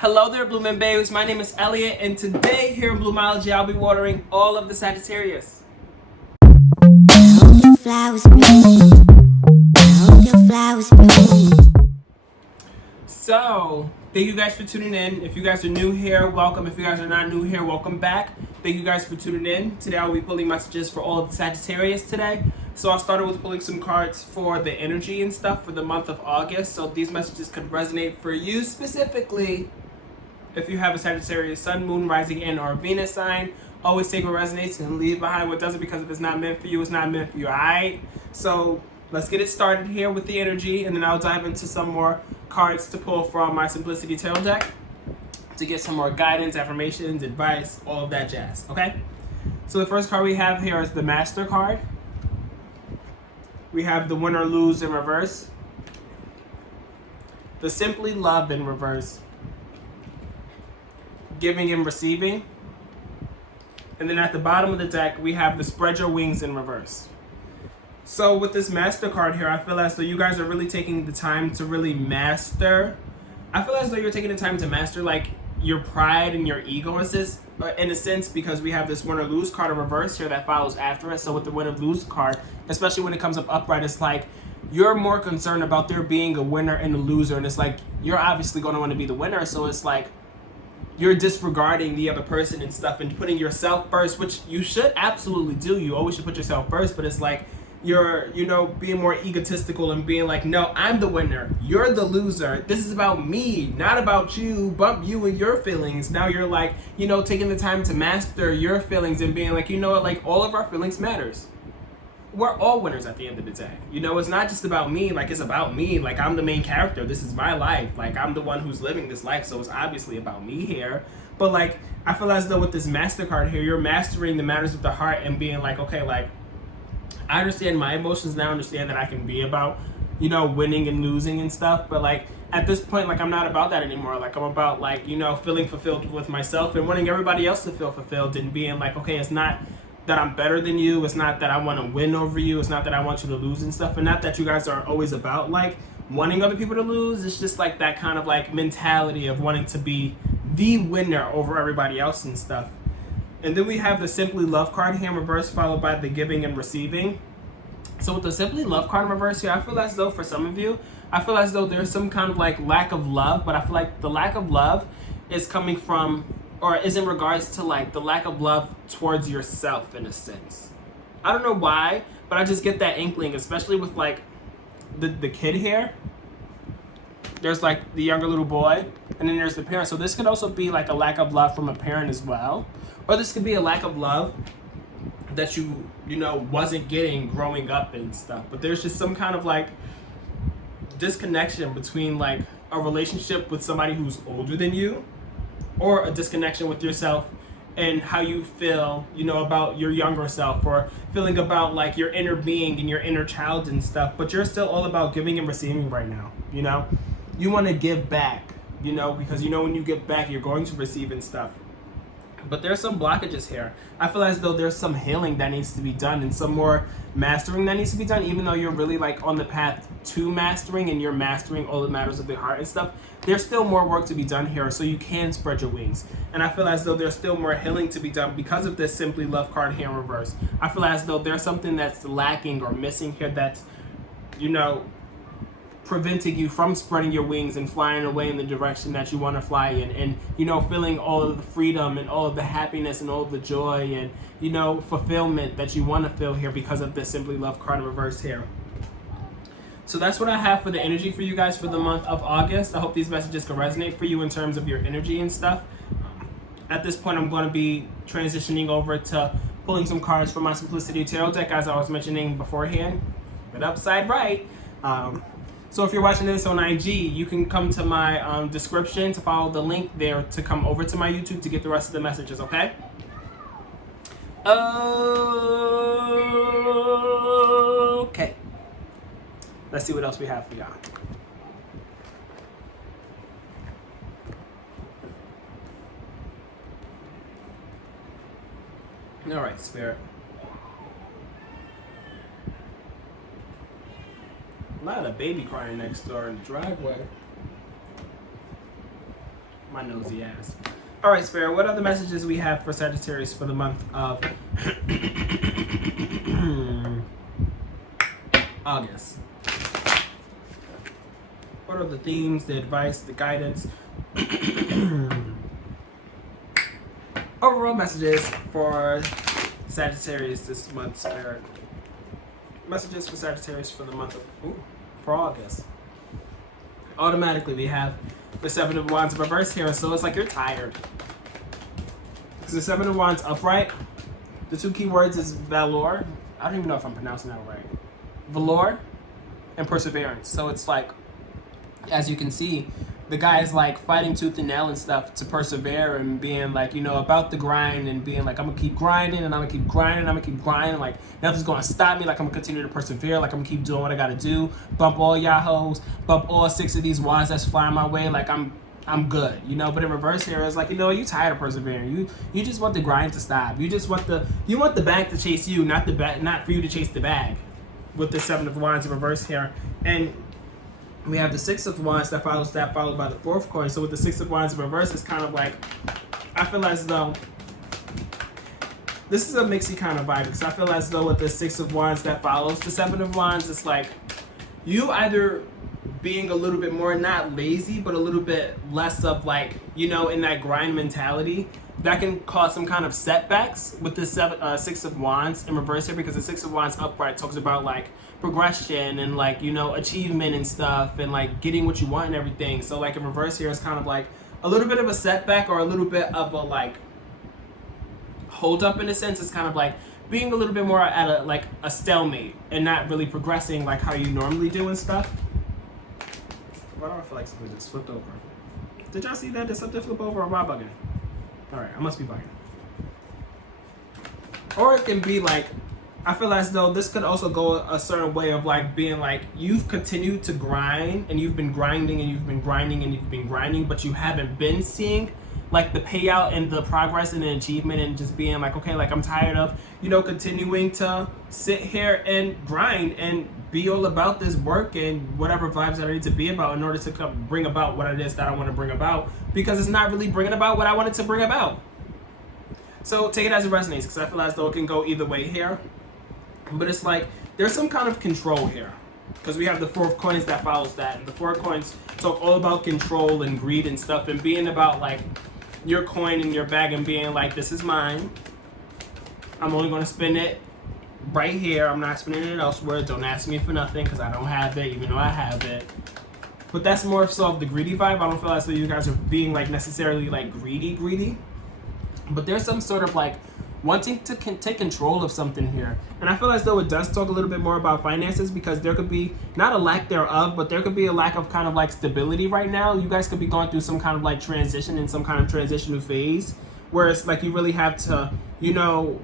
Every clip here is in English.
Hello there, Blooming Babes. My name is Elliott, and today here in Bloomology, I'll be watering all of the Sagittarius. So, thank you guys for tuning in. If you guys are new here, welcome. If you guys are not new here, welcome back. Thank you guys for tuning in. Today I'll be pulling messages for all of the Sagittarius today. So I started with pulling some cards for the energy and stuff for the month of August. So these messages could resonate for you specifically. If you have a Sagittarius Sun, Moon, Rising, and or Venus sign, always take what resonates and leave behind what doesn't, because if it's not meant for you, it's not meant for you, alright? So let's get it started here with the energy, and then I'll dive into some more cards to pull from my Simplicity Tarot deck to get some more guidance, affirmations, advice, all of that jazz, okay? So the first card we have here is the Master card. We have the Win or Lose in reverse. The Simply Love in reverse. Giving and Receiving. And then at the bottom of the deck, we have the Spread Your Wings in reverse. So with this Master card here, I feel as though you guys are really taking the time to really master. I feel as though you're taking the time to master like your pride and your ego in a sense, because we have this Win or Lose card in reverse here that follows after it. So with the Win or Lose card, especially when it comes up upright, it's like you're more concerned about there being a winner and a loser. And it's like you're obviously going to want to be the winner. So it's like you're disregarding the other person and stuff and putting yourself first, which you should absolutely do. You always should put yourself first, but it's like you're, being more egotistical and being like, no, I'm the winner. You're the loser. This is about me, not about you. Bump you and your feelings. Now you're like, taking the time to master your feelings and being like, like all of our feelings matters. We're all winners at the end of the day. It's not just about me, like it's about me. Like I'm the main character. This is my life. Like I'm the one who's living this life. So it's obviously about me here. But like, I feel as though with this Master card here, you're mastering the matters of the heart and being like, okay, like I understand my emotions now, understand that I can be about, winning and losing and stuff. But like at this point, like I'm not about that anymore. Like I'm about like, feeling fulfilled with myself and wanting everybody else to feel fulfilled and being like, okay, it's not that I'm better than you. It's not that I want to win over you. It's not that I want you to lose and stuff. And not that you guys are always about like wanting other people to lose. It's just like that kind of like mentality of wanting to be the winner over everybody else and stuff. And then we have the Simply Love card here in reverse, followed by the Giving and Receiving. So with the Simply Love card in reverse here, I feel as though for some of you, I feel as though there's some kind of like lack of love, but I feel like the lack of love is coming from, or is in regards to like the lack of love towards yourself in a sense. I don't know why, but I just get that inkling, especially with like the kid here. There's like the younger little boy, and then there's the parent. So this could also be like a lack of love from a parent as well. Or this could be a lack of love that you wasn't getting growing up and stuff. But there's just some kind of like disconnection between like a relationship with somebody who's older than you, or a disconnection with yourself and how you feel, about your younger self, or feeling about like your inner being and your inner child and stuff. But you're still all about giving and receiving right now. You want to give back, because when you give back, you're going to receive and stuff. But there's some blockages here. I feel as though there's some healing that needs to be done and some more mastering that needs to be done, even though you're really like on the path to mastering and you're mastering all the matters of the heart and stuff. There's still more work to be done here, so you can spread your wings. And I feel as though there's still more healing to be done because of this Simply Love card here in reverse. I feel as though there's something that's lacking or missing here that's, preventing you from spreading your wings and flying away in the direction that you want to fly in, and feeling all of the freedom and all of the happiness and all of the joy and fulfillment that you want to feel here because of this Simply Love card in reverse here. So that's what I have for the energy for you guys for the month of August. I hope these messages can resonate for you in terms of your energy and stuff. At this point, I'm going to be transitioning over to pulling some cards from my Simplicity Tarot deck, as I was mentioning beforehand, but upside right. So if you're watching this on IG, you can come to my description to follow the link there to come over to my YouTube to get the rest of the messages, okay? Okay. Let's see what else we have for y'all. All right, Spirit. A lot of baby crying next door in the driveway. my nosy ass. All right, Spirit, what other messages we have for Sagittarius for the month of August? What are the themes, the advice, the guidance? Overall messages for Sagittarius this month, Spirit. Messages for Sagittarius for the month of, for August. Automatically, we have the Seven of Wands reverse here, so it's like you're tired. Because the Seven of Wands upright, the two key words is valor. I don't even know if I'm pronouncing that right. Valor and perseverance. So it's like, as you can see, the guy is like fighting tooth and nail and stuff to persevere and being like, you know, about the grind and being like, I'm gonna keep grinding and I'm gonna keep grinding, I'm gonna keep grinding, like nothing's gonna stop me, like I'm gonna continue to persevere, like I'm gonna keep doing what I gotta do, bump all y'all hoes, bump all 6 of these wands that's flying my way, like I'm good, you know. But in reverse here, it's like, you know, you tired of persevering. You just want the grind to stop. You just want the bag to chase you, not for you to chase the bag. With the Seven of Wands in reverse here, and we have the Six of Wands that follows that, followed by the fourth coin. So with the Six of Wands in reverse, it's kind of like, I feel as though this is a mixy kind of vibe, because I feel as though with the Six of Wands that follows the Seven of Wands, it's like you either being a little bit more, not lazy, but a little bit less of like, you know, in that grind mentality, that can cause some kind of setbacks with the Six of Wands in reverse here, because the Six of Wands upright talks about like progression and like, you know, achievement and stuff and like getting what you want and everything. So like in reverse here, it's kind of like a little bit of a setback or a little bit of a like hold up in a sense. It's kind of like being a little bit more at a stalemate and not really progressing like how you normally do and stuff. Why do I feel like something just flipped over? Did y'all see that? Did something flip over or am I bugging? Alright, I must be bugging. Or it can be like, I feel as though this could also go a certain way of like being like, you've continued to grind and you've been grinding and you've been grinding and you've been grinding, but you haven't been seeing like the payout and the progress and the achievement, and just being like, okay, like I'm tired of, you know, continuing to sit here and grind and be all about this work and whatever vibes I need to be about in order to bring about what it is that I want to bring about, because it's not really bringing about what I wanted to bring about. So take it as it resonates, because I feel as though it can go either way here. But it's like there's some kind of control here, because we have the Four of Coins that follows that, and the Four of Coins talk all about control and greed and stuff, and being about like your coin in your bag and being like, this is mine, I'm only going to spend it right here, I'm not spending it elsewhere, don't ask me for nothing because I don't have it, even though I have it. But that's more so of the greedy vibe. I don't feel as though you guys are being like necessarily like greedy, but there's some sort of like wanting to take control of something here. And I feel as though it does talk a little bit more about finances, because there could be not a lack thereof, but there could be a lack of kind of like stability right now. You guys could be going through some kind of like transition in some kind of transitional phase where it's like you really have to, you know,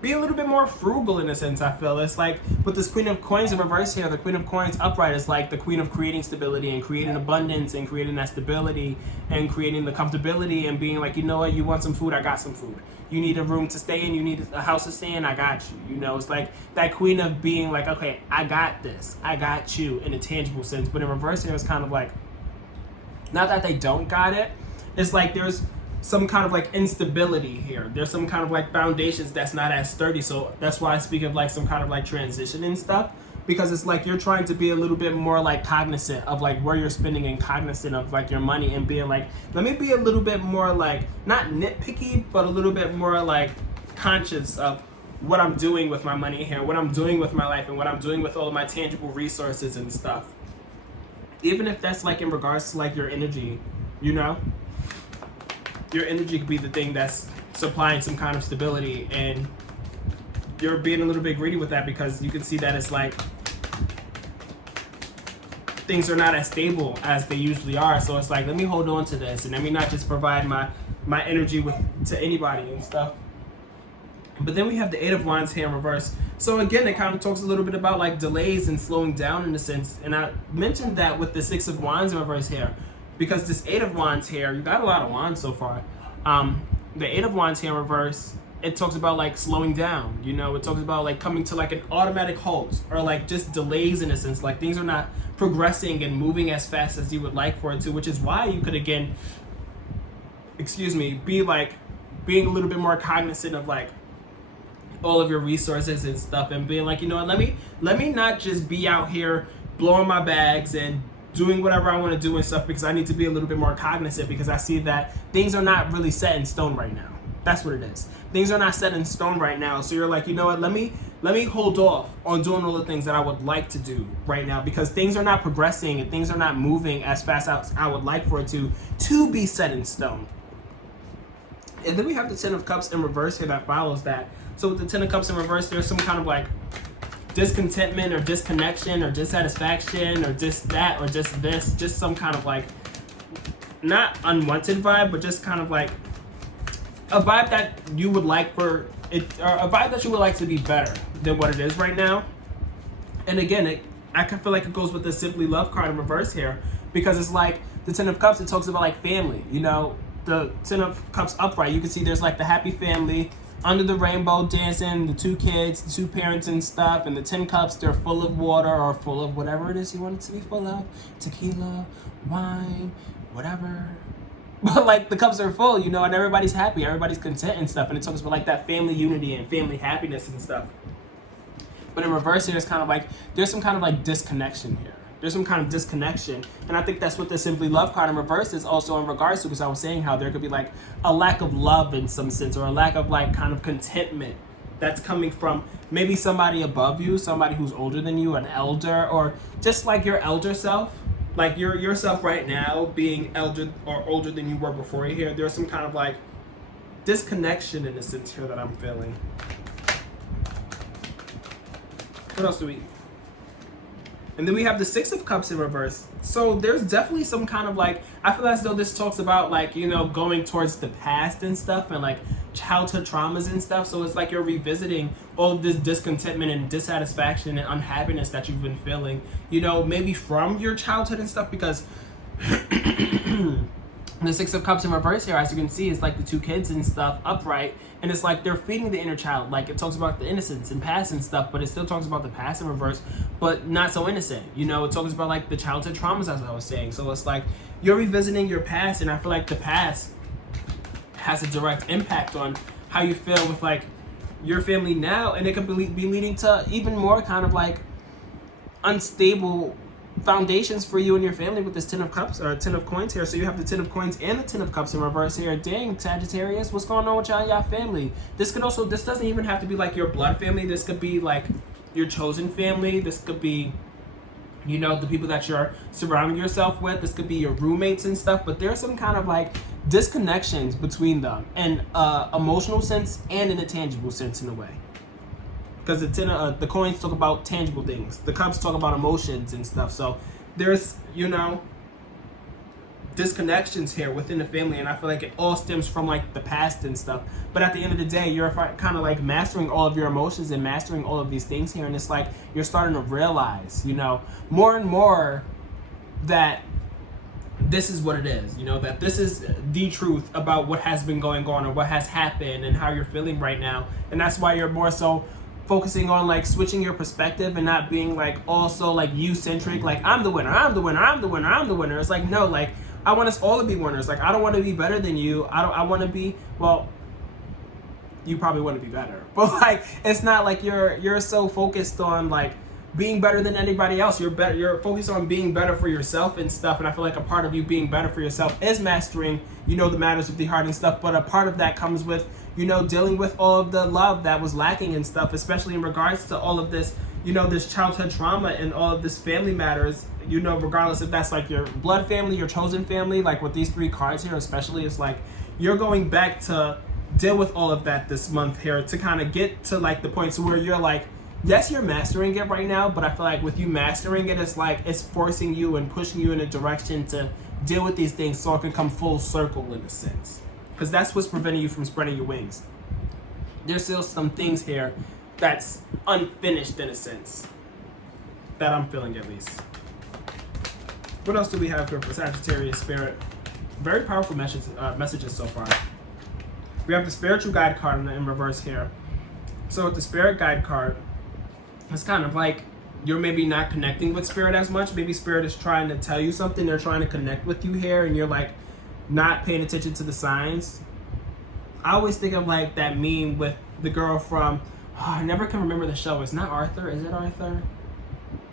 be a little bit more frugal in a sense. I feel it's like with this Queen of Coins in reverse here, the Queen of Coins upright is like the queen of creating stability and creating abundance and creating that stability and creating the comfortability and being like, you know what, you want some food, I got some food. You need a room to stay in, you need a house to stay in, I got you. You know, it's like that queen of being like, okay, I got this, I got you in a tangible sense. But in reverse here, it's kind of like, not that they don't got it, it's like there's some kind of like instability here. There's some kind of like foundations that's not as sturdy. So that's why I speak of like some kind of like transition and stuff, because it's like you're trying to be a little bit more like cognizant of like where you're spending and cognizant of like your money and being like, let me be a little bit more like, not nitpicky, but a little bit more like conscious of what I'm doing with my money here, what I'm doing with my life, and what I'm doing with all of my tangible resources and stuff. Even if that's like in regards to like your energy, you know? Your energy could be the thing that's supplying some kind of stability, and you're being a little bit greedy with that, because you can see that it's like things are not as stable as they usually are. So it's like, let me hold on to this and let me not just provide my energy to anybody and stuff. But then we have the Eight of Wands here in reverse. So again, it kind of talks a little bit about like delays and slowing down in a sense. And I mentioned that with the Six of Wands in reverse here, because this Eight of Wands here, you got a lot of wands so far. The Eight of Wands here in reverse, it talks about like slowing down, you know, it talks about like coming to like an automatic halt, or like just delays in a sense, like things are not progressing and moving as fast as you would like for it to, which is why you could again, be like being a little bit more cognizant of like all of your resources and stuff, and being like, you know what, let me not just be out here blowing my bags and doing whatever I want to do and stuff, because I need to be a little bit more cognizant, because I see that things are not really set in stone right now. That's what it is. Things are not set in stone right now. So you're like, you know what, let me hold off on doing all the things that I would like to do right now, because things are not progressing and things are not moving as fast as I would like for it to be set in stone. And then we have the Ten of Cups in reverse here that follows that. So with the Ten of Cups in reverse, there's some kind of like discontentment or disconnection or dissatisfaction or just that or just this, just some kind of like not unwanted vibe, but just kind of like a vibe that you would like for it, or a vibe that you would like to be better than what it is right now. And again, I can feel like it goes with the Simply Love card in reverse here, because it's like the Ten of Cups, it talks about like family, you know. The Ten of Cups upright, you can see there's like the happy family under the rainbow dancing, the two kids, the two parents and stuff, and the 10 cups, they're full of water or full of whatever it is you want it to be full of, tequila, wine, whatever. But like the cups are full, you know, and everybody's happy, everybody's content and stuff, and it talks about like that family unity and family happiness and stuff. But in reverse here, it's kind of like there's some kind of like disconnection here. There's some kind of disconnection, and I think that's what the Simply Love card in reverse is also in regards to, because I was saying how there could be like a lack of love in some sense, or a lack of like kind of contentment that's coming from maybe somebody above you, somebody who's older than you, an elder, or just like your elder self, like yourself right now being elder or older than you were before you're here. There's some kind of like disconnection in a sense here that I'm feeling. What else do we? And then we have the Six of Cups in reverse. So there's definitely some kind of like, I feel as though this talks about like, you know, going towards the past and stuff, and like childhood traumas and stuff. So it's like you're revisiting all of this discontentment and dissatisfaction and unhappiness that you've been feeling, you know, maybe from your childhood and stuff, because the Six of Cups in reverse here, as you can see, is like the two kids and stuff upright, and it's like they're feeding the inner child. Like it talks about the innocence and past and stuff, but it still talks about the past in reverse, but not so innocent. You know, it talks about like the childhood traumas, as I was saying. So it's like you're revisiting your past, and I feel like the past has a direct impact on how you feel with like your family now, and it could be leading to even more kind of like unstable foundations for you and your family with this Ten of Cups or Ten of Coins here. So you have the Ten of Coins and the Ten of Cups in reverse here. Dang, Sagittarius, what's going on with y'all and y'all family? This doesn't even have to be like your blood family. This could be like your chosen family. This could be, you know, the people that you're surrounding yourself with. This could be your roommates and stuff, but there's some kind of like disconnections between them in emotional sense and in a tangible sense in a way. Because the coins talk about tangible things. The cups talk about emotions and stuff. So there's, you know, disconnections here within the family. And I feel like it all stems from like the past and stuff. But at the end of the day, you're kind of like mastering all of your emotions and mastering all of these things here. And it's like you're starting to realize, you know, more and more that this is what it is, you know, that this is the truth about what has been going on or what has happened and how you're feeling right now. And that's why you're more so focusing on like switching your perspective and not being like also like you centric, like I'm the winner, I'm the winner, I'm the winner, I'm the winner. It's like, no, like I want us all to be winners. Like I don't want to be better than you. I want to be, well, you probably want to be better, but like it's not like you're so focused on like being better than anybody else. You're focused on being better for yourself and stuff. And I feel like a part of you being better for yourself is mastering, you know, the matters of the heart and stuff. But a part of that comes with, you know, dealing with all of the love that was lacking and stuff, especially in regards to all of this, you know, this childhood trauma and all of this family matters, you know, regardless if that's like your blood family, your chosen family, like with these three cards here, especially, it's like you're going back to deal with all of that this month here to kind of get to like the point to where you're like, yes, you're mastering it right now, but I feel like with you mastering it, it's like it's forcing you and pushing you in a direction to deal with these things so it can come full circle in a sense. Because that's what's preventing you from spreading your wings. There's still some things here that's unfinished in a sense. That I'm feeling at least. What else do we have here for Sagittarius Spirit? Very powerful messages so far. We have the Spiritual Guide card in reverse here. So with the Spirit Guide card, it's kind of like you're maybe not connecting with spirit as much. Maybe spirit is trying to tell you something. They're trying to connect with you here, and you're like not paying attention to the signs. I always think of like that meme with the girl from, I never can remember the show. It's not Arthur. Is it Arthur?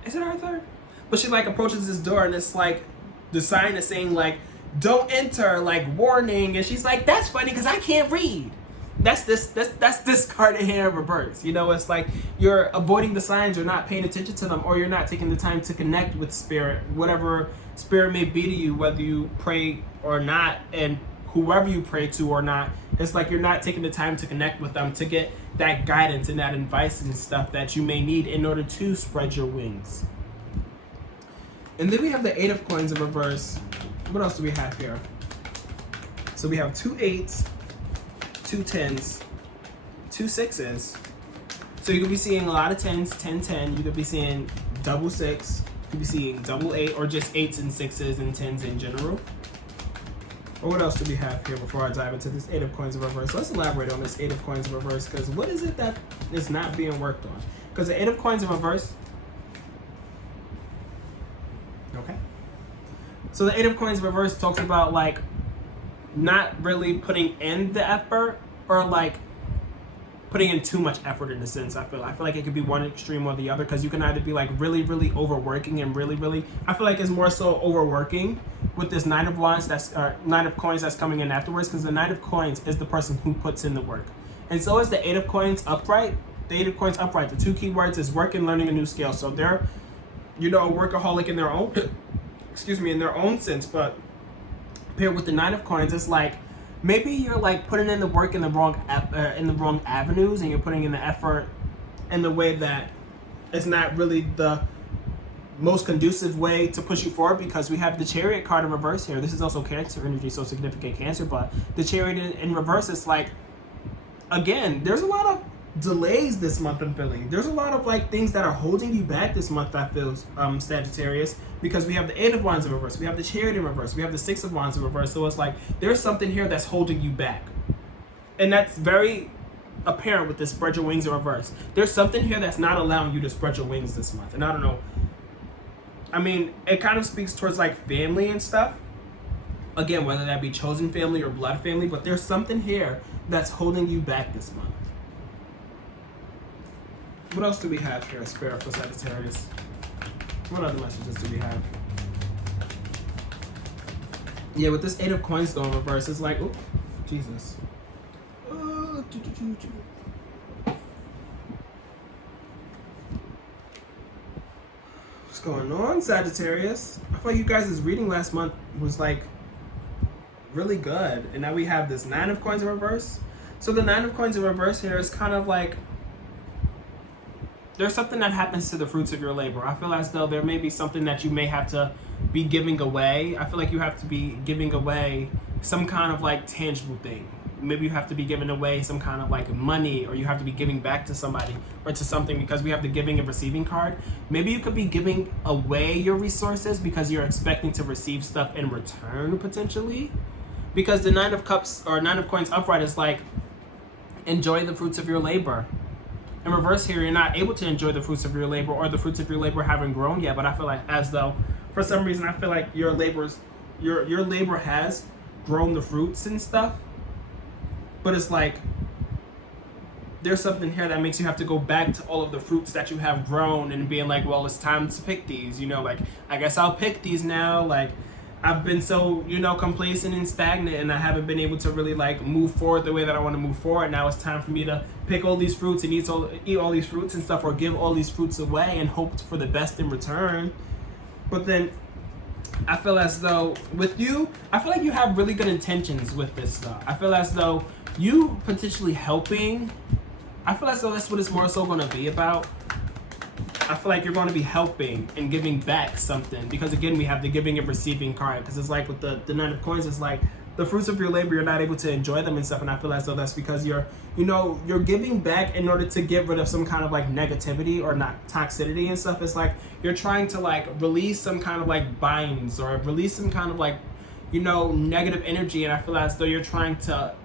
Is it Arthur? But she like approaches this door, and it's like the sign is saying like, don't enter, like warning. And she's like, that's funny because I can't read. That's this card here in reverse. You know, it's like you're avoiding the signs, or not paying attention to them, or you're not taking the time to connect with spirit, whatever spirit may be to you, whether you pray or not, and whoever you pray to or not. It's like you're not taking the time to connect with them to get that guidance and that advice and stuff that you may need in order to spread your wings. And then we have the 8 of coins in reverse. What else do we have here? So we have 2 8s, 2 10s, 2 6s. So you could be seeing a lot of 10s, 10 10. You could be seeing double 6. You could be seeing double 8, or just 8s and 6s and 10s in general. Or what else do we have here before I dive into this 8 of coins in reverse? Let's elaborate on this 8 of coins in reverse, because what is it that is not being worked on? Because the 8 of coins in reverse. Okay. So the 8 of coins in reverse talks about like not really putting in the effort, or like putting in too much effort in a sense. I feel like it could be one extreme or the other, because you can either be like really overworking and really I feel like it's more so overworking with this 9 of wands, that's 9 of coins that's coming in afterwards, because the 9 of coins is the person who puts in the work, and so is the 8 of coins upright. The 8 of coins upright, the two key words is work and learning a new skill. So they're, you know, a workaholic in their own in their own sense, but paired with the 9 of coins, it's like maybe you're like putting in the work in the wrong avenues, and you're putting in the effort in the way that it's not really the most conducive way to push you forward, because we have the Chariot card in reverse here. This is also Cancer energy, so significant Cancer, but the Chariot in reverse is like, again, there's a lot of delays this month I'm feeling. There's a lot of like things that are holding you back this month, I feel, Sagittarius, because we have the 8 of wands in reverse, we have the Chariot in reverse, we have the 6 of wands in reverse. So it's like there's something here that's holding you back, and that's very apparent with this spread your wings in reverse. There's something here that's not allowing you to spread your wings this month, and I don't know. I mean, it kind of speaks towards like family and stuff. Again, whether that be chosen family or blood family, but there's something here that's holding you back this month. What else do we have here, Spirit, for Sagittarius? What other messages do we have? Yeah, with this 8 of coins though in reverse, it's like, oh, Jesus. What's going on, Sagittarius? I feel like you guys' reading last month was like really good, and now we have this 9 of coins in reverse. So the 9 of coins in reverse here is kind of like there's something that happens to the fruits of your labor. I feel as though there may be something that you may have to be giving away. I feel like you have to be giving away some kind of like tangible thing. Maybe you have to be giving away some kind of like money, or you have to be giving back to somebody or to something, because we have the giving and receiving card. Maybe you could be giving away your resources because you're expecting to receive stuff in return potentially. Because the 9 of cups or 9 of coins upright is like, enjoy the fruits of your labor. In reverse here, you're not able to enjoy the fruits of your labor, or the fruits of your labor haven't grown yet. But I feel like as though, for some reason, I feel like your labor has grown the fruits and stuff. But it's like, there's something here that makes you have to go back to all of the fruits that you have grown and being like, well, it's time to pick these, you know, like, I guess I'll pick these now. Like, I've been so, you know, complacent and stagnant, and I haven't been able to really like move forward the way that I want to move forward. Now it's time for me to pick all these fruits and eat all these fruits and stuff, or give all these fruits away and hope for the best in return. But then I feel as though with you, I feel like you have really good intentions with this stuff. I feel as though you potentially helping, I feel as though that's what it's more so going to be about. I feel like you're going to be helping and giving back something, because again, we have the giving and receiving card, because it's like with the 9 of coins, it's like the fruits of your labor, you're not able to enjoy them and stuff. And I feel as though that's because you're giving back in order to get rid of some kind of like negativity or not toxicity and stuff. It's like you're trying to like release some kind of like binds, or release some kind of like, you know, negative energy. And I feel as though you're trying to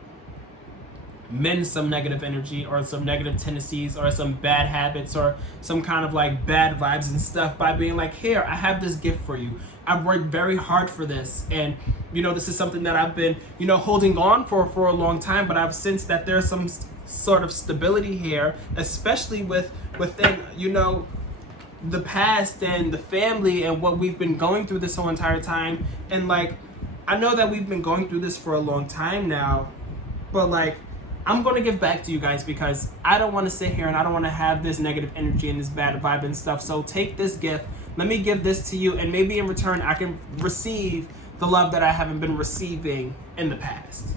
mend some negative energy or some negative tendencies or some bad habits or some kind of like bad vibes and stuff by being like, here, I have this gift for you. I've worked very hard for this, and this is something that I've been holding on for a long time, but I've sensed that there's some sort of stability here, especially within the past and the family and what we've been going through this whole entire time. And like, I know that we've been going through this for a long time now, but like, I'm going to give back to you guys because I don't want to sit here and I don't want to have this negative energy and this bad vibe and stuff. So take this gift, let me give this to you, and maybe in return I can receive the love that I haven't been receiving in the past.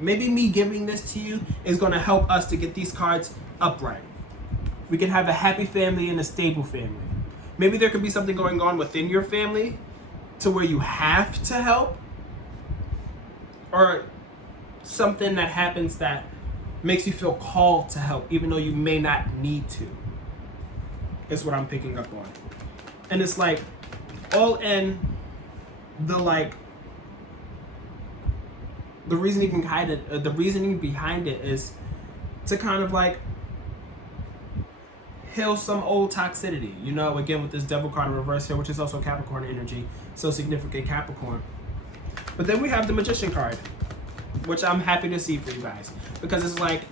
Maybe me giving this to you is going to help us to get these cards upright. We can have a happy family and a stable family. Maybe there could be something going on within your family to where you have to help, or something that happens that makes you feel called to help even though you may not need to, is what I'm picking up on. And it's like all in the the reasoning behind it is to kind of like heal some old toxicity, again with this Devil card in reverse here, which is also Capricorn energy, so significant Capricorn. But then we have the Magician card, which I'm happy to see for you guys, because it's like,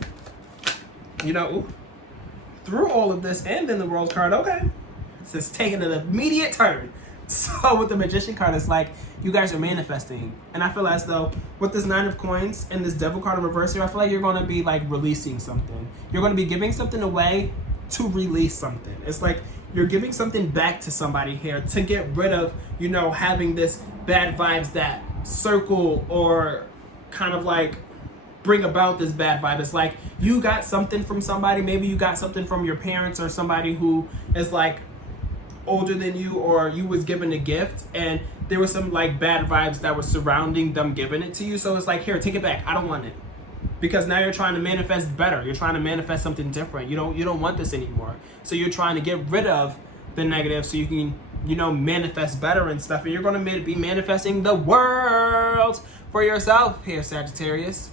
through all of this and then the World card, okay, it's taking an immediate turn. So with the Magician card, it's like you guys are manifesting, and I feel as though with this 9 of Coins and this Devil card in reverse here, I feel like you're going to be like releasing something. You're going to be giving something away to release something. It's like you're giving something back to somebody here to get rid of, having this bad vibes that circle or kind of like bring about this bad vibe. It's like you got something from somebody, maybe you got something from your parents or somebody who is like older than you, or you was given a gift and there was some like bad vibes that were surrounding them giving it to you. So it's like, here, take it back, I don't want it. Because now you're trying to manifest better. You're trying to manifest something different. You don't want this anymore. So you're trying to get rid of the negative so you can, manifest better and stuff. And you're going to be manifesting the world for yourself here, Sagittarius.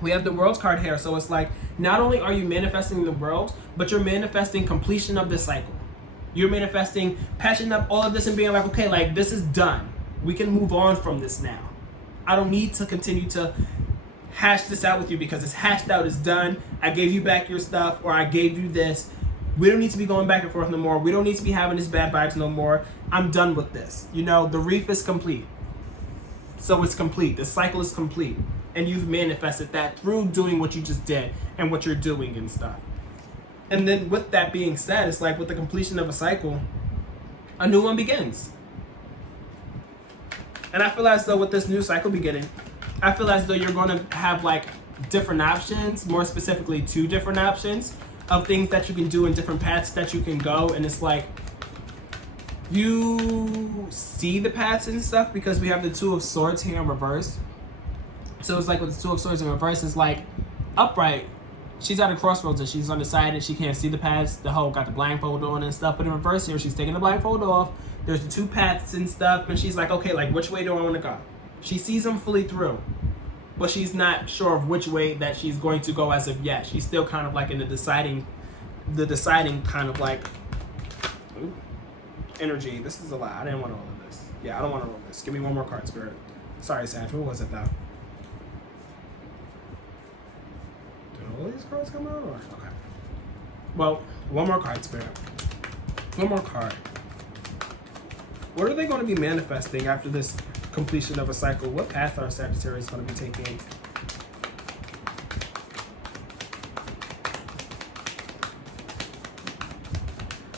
We have the World card here. So it's like, not only are you manifesting the world, but you're manifesting completion of this cycle. You're manifesting patching up all of this and being like, okay, like this is done. We can move on from this now. I don't need to continue to hash this out with you because it's hashed out, it's done. I gave you back your stuff, or I gave you this. We don't need to be going back and forth no more. We don't need to be having this bad vibes no more. I'm done with this. The reef is complete. So it's complete. The cycle is complete. And you've manifested that through doing what you just did and what you're doing and stuff. And then with that being said, it's like with the completion of a cycle, a new one begins. And I feel as though with this new cycle beginning, I feel as though you're going to have like different options, more specifically 2 different options of things that you can do and different paths that you can go. And it's like you see the paths and stuff because we have the 2 of Swords here in reverse. So it's like with the 2 of Swords in reverse, it's like upright. She's at a crossroads and she's undecided. She can't see the paths. The hoe got the blindfold on and stuff. But in reverse here, she's taking the blindfold off. There's the 2 paths and stuff. And she's like, okay, like which way do I want to go? She sees them fully through, but she's not sure of which way that she's going to go as of yet. She's still kind of like in the deciding kind of like energy. This is a lot. I didn't want all of this. Yeah, I don't want to roll this. Give me one more card, Spirit. Sorry, Sag. What was it though? Did all these cards come out? Or? Okay. Well, one more card, Spirit. One more card. What are they going to be manifesting after this completion of a cycle? What path are Sagittarius going to be taking?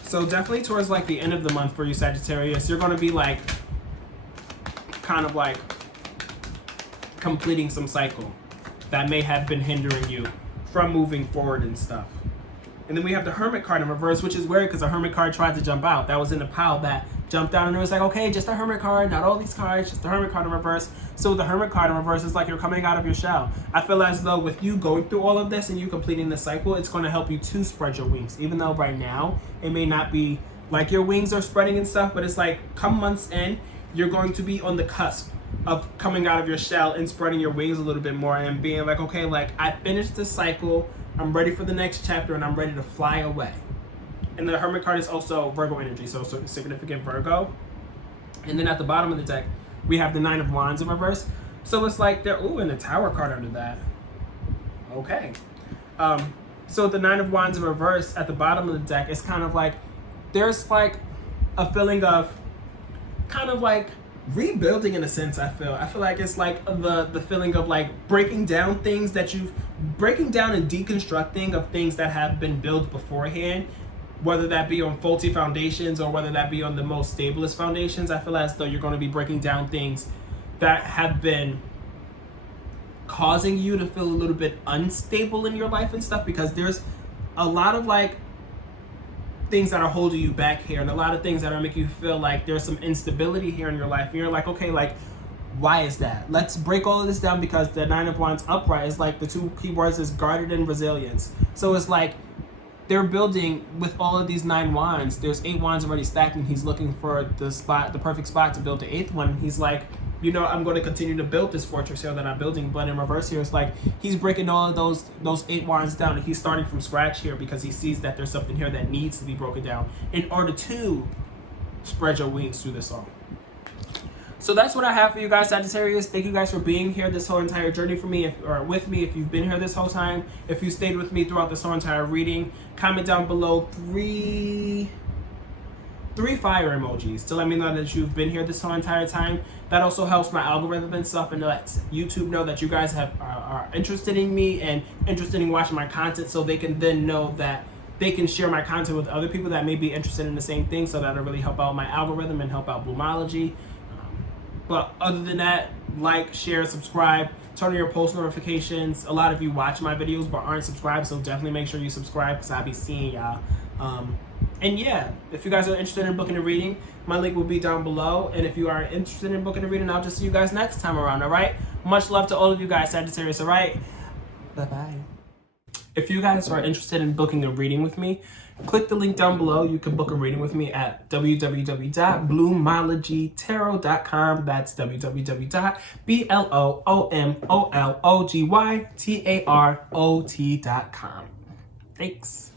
So definitely towards like the end of the month for you, Sagittarius, you're going to be like kind of like completing some cycle that may have been hindering you from moving forward and stuff. And then we have the Hermit card in reverse, which is weird because the Hermit card tried to jump out. That was in the pile that jumped out, and it was like, okay, just a Hermit card, not all these cards, just the Hermit card in reverse. So the Hermit card in reverse is like you're coming out of your shell. I feel as though with you going through all of this and you completing the cycle, it's going to help you to spread your wings. Even though right now it may not be like your wings are spreading and stuff, but it's like come months in, you're going to be on the cusp of coming out of your shell and spreading your wings a little bit more and being like, okay, like I finished this cycle, I'm ready for the next chapter, and I'm ready to fly away. And the Hermit card is also Virgo energy, so significant Virgo. And then at the bottom of the deck, we have the Nine of Wands in reverse. So it's like they're, ooh, and the Tower card under that. Okay. So the Nine of Wands in reverse at the bottom of the deck is kind of like, there's like a feeling of kind of like rebuilding in a sense. I feel like it's like the feeling of like breaking down things that breaking down and deconstructing of things that have been built beforehand, whether that be on faulty foundations or whether that be on the most stablest foundations. I feel as though you're going to be breaking down things that have been causing you to feel a little bit unstable in your life and stuff, because there's a lot of like things that are holding you back here, and a lot of things that are making you feel like there's some instability here in your life. And you're like, okay, like why is that? Let's break all of this down, because the Nine of Wands upright is like the two keywords is guarded and resilience. So it's like they're building with all of these 9 wands. There's 8 wands already stacked, and he's looking for the perfect spot to build the 8th one. He's like, you know, I'm going to continue to build this fortress here that I'm building. But in reverse here, it's like he's breaking all of those 8 wands down, and he's starting from scratch here because he sees that there's something here that needs to be broken down in order to spread your wings through this all. So that's what I have for you guys, Sagittarius. Thank you guys for being here this whole entire journey for me, or with me, if you've been here this whole time. If you stayed with me throughout this whole entire reading, comment down below three fire emojis to let me know that you've been here this whole entire time. That also helps my algorithm and stuff, and lets YouTube know that you guys are interested in me and interested in watching my content, so they can then know that they can share my content with other people that may be interested in the same thing, so that'll really help out my algorithm and help out Bloomology. But other than that, like, share, subscribe, turn on your post notifications. A lot of you watch my videos but aren't subscribed, so definitely make sure you subscribe, because I'll be seeing y'all. And yeah, if you guys are interested in booking a reading, my link will be down below. And if you are interested in booking a reading, I'll just see you guys next time around, all right? Much love to all of you guys, Sagittarius, all right? Bye-bye. If you guys are interested in booking a reading with me, click the link down below. You can book a reading with me at www.bloomologytarot.com. That's www.bloomologytarot.com. Thanks.